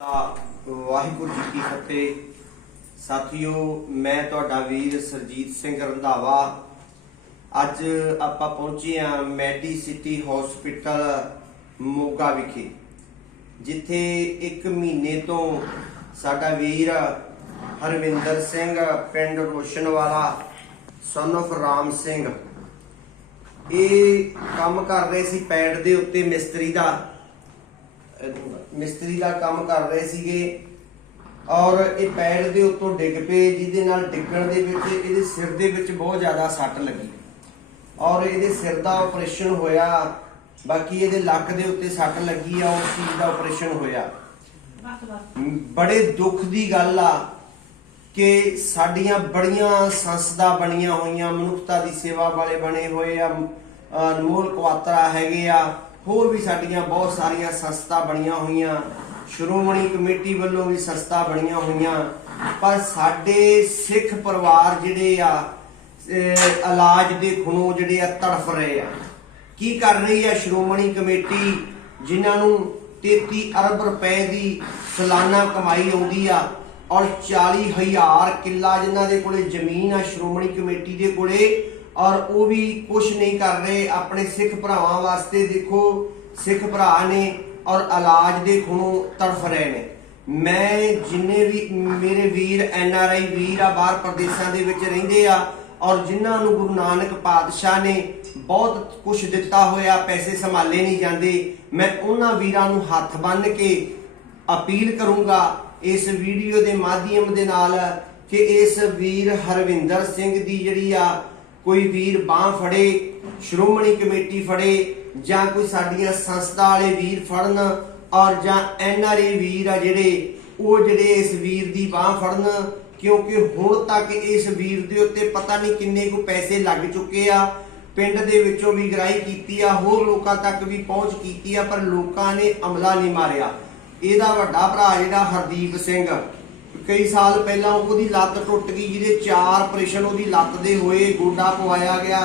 ਵਾਹਿਗੁਰੂ ਜੀ ਕੀ ਫਤਿਹ। ਸਾਥੀਓ, ਮੈਂ ਤੁਹਾਡਾ ਵੀਰ ਸਰਜੀਤ ਸਿੰਘ ਰੰਧਾਵਾ। ਅੱਜ ਆਪਾਂ ਪਹੁੰਚੇ ਆ ਮੈਡੀ ਸਿਟੀ ਹਸਪੀਟਲ, ਮੋਗਾ ਵਿਖੇ, ਜਿੱਥੇ ਇੱਕ ਮਹੀਨੇ ਤੋਂ ਸਾਡਾ ਵੀਰ ਹਰਵਿੰਦਰ ਸਿੰਘ, ਪਿੰਡ ਰੋਸ਼ਨਵਾਲਾ ਸਨ of ਰਾਮ ਸਿੰਘ। ਇਹ ਕੰਮ ਕਰ ਰਹੇ ਸੀ ਪੈਡ ਦੇ ਉੱਤੇ ਮਿਸਤਰੀ ਦਾ। ਮਿਸਤਰੀ ਦਾ ਕੰਮ ਕਰ ਰਹੇ ਸੀਗੇ ਔਰ ਇਹ ਪੈਰ ਦੇ ਉੱਤੋਂ ਡਿੱਗ ਪਏ ਜਿਹਦੇ ਨਾਲ ਡਿੱਗਣ ਦੇ ਵਿੱਚ ਇਹਦੇ ਸਿਰ ਦੇ ਵਿੱਚ ਬਹੁਤ ਜ਼ਿਆਦਾ ਸੱਟ ਲੱਗੀ। ਔਰ ਇਹਦੇ ਸਿਰ ਦਾ ਆਪਰੇਸ਼ਨ ਹੋਇਆ ਬਾਕੀ ਇਹਦੇ ਲੱਕ ਦੇ ਉੱਤੇ ਸੱਟ ਲੱਗੀ ਆ ਉਸ ਚੀਜ਼ ਦਾ ਆਪਰੇਸ਼ਨ ਹੋਇਆ। ਬੜੇ ਦੁੱਖ ਦੀ ਗੱਲ ਆ ਕਿ ਸਾਡੀਆਂ ਬੜੀਆਂ ਸੰਸਥਾ ਬਣੀਆਂ ਹੋਈਆਂ ਮਨੁੱਖਤਾ ਦੀ ਸੇਵਾ ਵਾਲੇ ਬਣੇ ਹੋਏ ਆ ਅਨਮੋਲ ਕੁਆਤਰਾ ਹੈਗੇ ਆ ਹੋਰ ਵੀ ਸਾਡੀਆਂ ਬਹੁਤ ਸਾਰੀਆਂ ਸੰਸਥਾ ਬਣੀਆਂ ਹੋਈਆਂ। ਸ਼੍ਰੋਮਣੀ ਕਮੇਟੀ ਵੱਲੋਂ ਵੀ ਸੰਸਥਾ ਬਣੀਆਂ ਹੋਈਆਂ। ਪਰ ਸਾਡੇ ਸਿੱਖ ਪਰਿਵਾਰ ਜਿਹੜੇ ਆ ਇਲਾਜ ਦੇ ਖੁਣੋਂ ਜਿਹੜੇ ਆ ਤੜਫ ਰਹੇ ਆ। ਕੀ ਕਰ ਰਹੀ ਆ ਸ਼੍ਰੋਮਣੀ ਕਮੇਟੀ, ਜਿਨ੍ਹਾਂ ਨੂੰ 33 ਅਰਬ ਰੁਪਏ ਦੀ ਸਾਲਾਨਾ ਕਮਾਈ ਆਉਂਦੀ ਆ ਔਰ 40000 ਕਿੱਲਾ ਜਿਨ੍ਹਾਂ ਦੇ ਕੋਲੇ ਜ਼ਮੀਨ ਆ ਸ਼੍ਰੋਮਣੀ ਕਮੇਟੀ ਦੇ ਕੋਲੇ ਔਰ ਉਹ ਵੀ ਕੁਝ ਨਹੀਂ ਕਰ ਰਹੇ। ਆਪਣੇ ਸਿੱਖ ਭਰਾਵਾਂ ਵਾਸਤੇ ਦੇਖੋ, ਸਿੱਖ ਭਰਾ ਨੇ ਔਰ ਇਲਾਜ ਦੇ ਖੁਣੋਂ ਤੜਫ ਰਹੇ ਨੇ। ਮੈਂ ਜਿੰਨੇ ਵੀ, ਮੇਰੇ ਵੀਰ, ਐਨ ਆਰ ਆਈ ਵੀਰ ਆ, ਬਾਹਰ ਪ੍ਰਦੇਸ਼ਾਂ ਦੇ ਵਿੱਚ ਰਹਿੰਦੇ ਆ, ਔਰ ਜਿਨ੍ਹਾਂ ਨੂੰ ਗੁਰੂ ਨਾਨਕ ਪਾਤਸ਼ਾਹ ਨੇ ਬਹੁਤ ਕੁਝ ਦਿੱਤਾ ਹੋਇਆ, ਪੈਸੇ ਸੰਭਾਲੇ ਨਹੀਂ ਜਾਂਦੇ, ਮੈਂ ਉਹਨਾਂ ਵੀਰਾਂ ਨੂੰ ਹੱਥ ਬੰਨ੍ਹ ਕੇ ਅਪੀਲ ਕਰੂੰਗਾ ਇਸ ਵੀਡੀਓ ਦੇ ਮਾਧਿਅਮ ਦੇ ਨਾਲ ਕਿ ਇਸ ਵੀਰ ਹਰਵਿੰਦਰ ਸਿੰਘ ਦੀ ਜਿਹੜੀ ਆ ਕੋਈ ਵੀਰ ਬਾਹ ਫੜੇ, ਸ਼੍ਰੋਮਣੀ ਕਮੇਟੀ ਫੜੇ, ਜਾਂ ਕੋਈ ਸਾਡੀਆਂ ਸੰਸਥਾ ਵਾਲੇ ਵੀਰ ਫੜਨ, ਔਰ ਜਾਂ ਐਨ ਆਰ ਆਈ ਵੀਰ ਆ ਜਿਹੜੇ, ਉਹ ਜਿਹੜੇ ਇਸ ਵੀਰ ਦੀ ਬਾਹ ਫੜਨ, ਕਿਉਂਕਿ ਹੁਣ ਤੱਕ ਇਸ ਵੀਰ ਦੇ ਉੱਤੇ ਪਤਾ ਨਹੀਂ ਕਿੰਨੇ ਕੁ ਪੈਸੇ ਲੱਗ ਚੁੱਕੇ ਆ। ਪਿੰਡ ਦੇ ਵਿੱਚੋਂ ਵੀ ਗ੍ਰਾਈ ਕੀਤੀ ਆ, ਹੋਰ ਲੋਕਾਂ ਤੱਕ ਵੀ ਪਹੁੰਚ ਕੀਤੀ ਆ, ਪਰ ਲੋਕਾਂ ਨੇ ਅਮਲਾ ਨਹੀਂ ਮਾਰਿਆ। ਇਹਦਾ ਵੱਡਾ ਭਰਾ ਜਿਹੜਾ ਹਰਦੀਪ ਸਿੰਘ ਕਈ ਸਾਲ ਪਹਿਲਾਂ ਉਹਦੀ ਲੱਤ ਟੁੱਟ ਗਈ, ਜਿਹਦੇ ਚਾਰ ਆਪਰੇਸ਼ਨ ਉਹਦੀ ਲੱਤ ਦੇ ਹੋਏ, ਗੋਡਾ ਪਵਾਇਆ ਗਿਆ।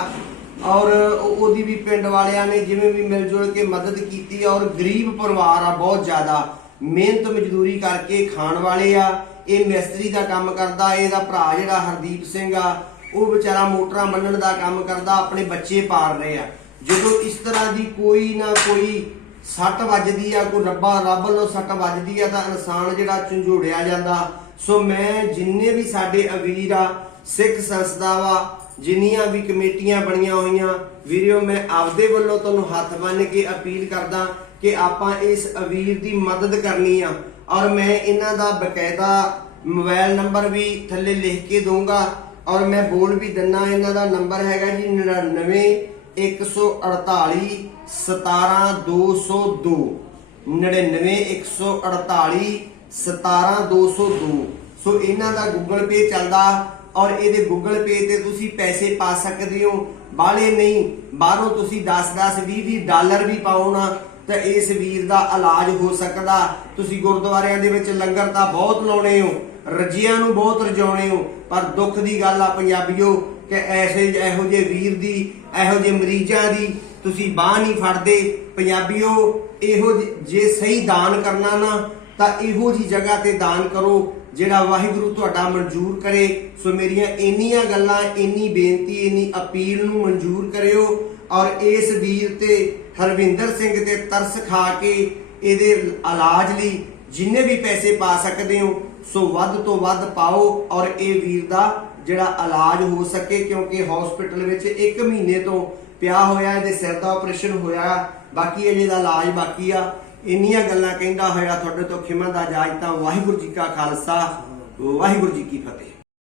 ਔਰ ਉਹਦੀ ਵੀ ਪਿੰਡ ਵਾਲਿਆਂ ਨੇ ਜਿਵੇਂ ਵੀ ਮਿਲ ਜੁਲ ਕੇ ਮਦਦ ਕੀਤੀ ਔਰ ਗਰੀਬ ਪਰਿਵਾਰ ਆ, ਬਹੁਤ ਜ਼ਿਆਦਾ। ਮਿਹਨਤ ਮਜ਼ਦੂਰੀ ਕਰਕੇ ਖਾਣ ਵਾਲੇ ਆ, ਇਹ ਮਿਸਤਰੀ ਦਾ ਕੰਮ ਕਰਦਾ, ਇਹਦਾ ਭਰਾ ਜਿਹੜਾ ਹਰਦੀਪ ਸਿੰਘ ਆ, ਉਹ ਵਿਚਾਰਾ ਮੋਟਰਾਂ ਮੰਨਣ ਦਾ ਕੰਮ ਕਰਦਾ, ਆਪਣੇ ਬੱਚੇ ਪਾਲ ਰਹੇ ਆ। ਜਦੋਂ ਇਸ ਤਰ੍ਹਾਂ ਦੀ ਕੋਈ ਨਾ ਕੋਈ ਸੱਟ ਵੱਜਦੀ ਆ, ਕੋਈ ਰੱਬਾ, ਰੱਬ ਵੱਲੋਂ ਸੱਟ ਵੱਜਦੀ ਆ, ਤਾਂ ਇਨਸਾਨ ਜਿਹੜਾ ਝੰਜੋੜਿਆ ਜਾਂਦਾ। ਸੋ ਮੈਂ ਜਿੰਨੇ ਵੀ ਸਾਡੇ ਅਵੀਰ ਆ, ਸਿੱਖ ਸੰਸਥਾ ਵਾ ਜਿੰਨੀਆਂ ਵੀ ਕਮੇਟੀਆਂ ਬਣੀਆਂ ਹੋਈਆਂ, ਵੀਰਿਓ ਮੈਂ ਆਪਦੇ ਵੱਲੋਂ ਤੁਹਾਨੂੰ ਹੱਥ ਬੰਨ੍ਹ ਕੇ ਅਪੀਲ ਕਰਦਾ ਕਿ ਆਪਾਂ ਇਸ ਅਵੀਰ ਦੀ ਮਦਦ ਕਰਨੀ ਆ। ਔਰ ਮੈਂ ਇਹਨਾਂ ਦਾ ਬਕਾਇਦਾ ਮੋਬਾਈਲ ਨੰਬਰ ਵੀ ਥੱਲੇ ਲਿਖ ਕੇ ਦਊਂਗਾ। ਔਰ ਮੈਂ ਬੋਲ ਵੀ ਦਿੰਨਾ, ਇਹਨਾਂ ਦਾ ਨੰਬਰ ਹੈਗਾ ਜੀ 99 148 17202 99 148 17202 ਸੋ ਇਹਨਾਂ ਦਾ ਗੂਗਲ ਪੇ ਚੱਲਦਾ ਔਰ ਇਹਦੇ ਗੂਗਲ ਪੇ ਤੇ ਤੁਸੀਂ ਪੈਸੇ ਪਾ ਸਕਦੇ ਹੋ। ਬਾਹਲੇ ਨਹੀਂ, ਬਾਹਰੋਂ ਤੁਸੀਂ 10 10 20 20 ਡਾਲਰ ਵੀ ਪਾਓ ਨਾ, ਤਾਂ ਇਸ ਵੀਰ ਦਾ ਇਲਾਜ ਹੋ ਸਕਦਾ। ਤੁਸੀਂ ਗੁਰਦੁਆਰਿਆਂ ਦੇ ਵਿੱਚ ਲੰਗਰ ਤਾਂ ਬਹੁਤ ਲਾਉਣੇ ਹੋ, ਰਜੀਆਂ ਨੂੰ ਬਹੁਤ ਰਜਾਉਣੇ ਹੋ, ਪਰ ਦੁੱਖ ਦੀ ਗੱਲ ਆ ਪੰਜਾਬੀਓ, ਕਿ ਐਸੇ ਇਹੋ ਜਿਹੇ ਵੀਰ ਦੀ, ਇਹੋ ਜਿਹੇ ਮਰੀਜ਼ਾਂ ਦੀ ਤੁਸੀਂ ਬਾਹ ਨਹੀਂ ਫੜਦੇ। ਪੰਜਾਬੀਓ, ਇਹੋ ਜਿਹੇ- ਜੇ ਸਹੀ ਦਾਨ ਕਰਨਾ ਨਾ ਤਾਂ ਇਹੋ ਜੀ ਜਗ੍ਹਾ ਤੇ ਦਾਨ ਕਰੋ, ਜਿਹੜਾ ਵਾਹਿਗੁਰੂ ਤੁਹਾਡਾ ਮਨਜ਼ੂਰ ਕਰੇ। ਸੋ ਮੇਰੀਆਂ ਇੰਨੀਆਂ ਗੱਲਾਂ, ਇੰਨੀ ਬੇਨਤੀ, ਇੰਨੀ ਅਪੀਲ ਨੂੰ ਮਨਜ਼ੂਰ ਕਰਿਓ ਔਰ ਇਸ ਵੀਰ ਤੇ ਹਰਵਿੰਦਰ ਸਿੰਘ ਤੇ ਤਰਸ ਖਾ ਕੇ ਇਹਦੇ ਇਲਾਜ ਲਈ ਜਿੰਨੇ ਵੀ ਪੈਸੇ ਪਾ ਸਕਦੇ ਹੋ, ਸੋ ਵੱਧ ਤੋਂ ਵੱਧ ਪਾਓ ਔਰ ਇਹ ਵੀਰ ਦਾ ਜਿਹੜਾ ਇਲਾਜ ਹੋ ਸਕੇ, ਕਿਉਂਕਿ ਹਸਪੀਟਲ ਵਿੱਚ 1 ਮਹੀਨੇ ਤੋਂ ਪਿਆ ਹੋਇਆ, ਇਹਦੇ ਸਿਰ ਦਾ ਆਪਰੇਸ਼ਨ ਹੋਇਆ, ਬਾਕੀ ਇਹਦੇ ਇਲਾਜ ਬਾਕੀ ਆ। ਇੰਨੀਆਂ ਗੱਲਾਂ ਕਹਿੰਦਾ ਹੋਇਆ, ਤੁਹਾਡੇ ਤੋਂ ਖਿਮਾ ਦਾ ਇਜਾਜ਼ਤ ਤਾਂ ਵਾਹਿਗੁਰੂ ਜੀ ਕਾ ਖਾਲਸਾ, ਵਾਹਿਗੁਰੂ ਜੀ ਕੀ ਫਤਿਹ।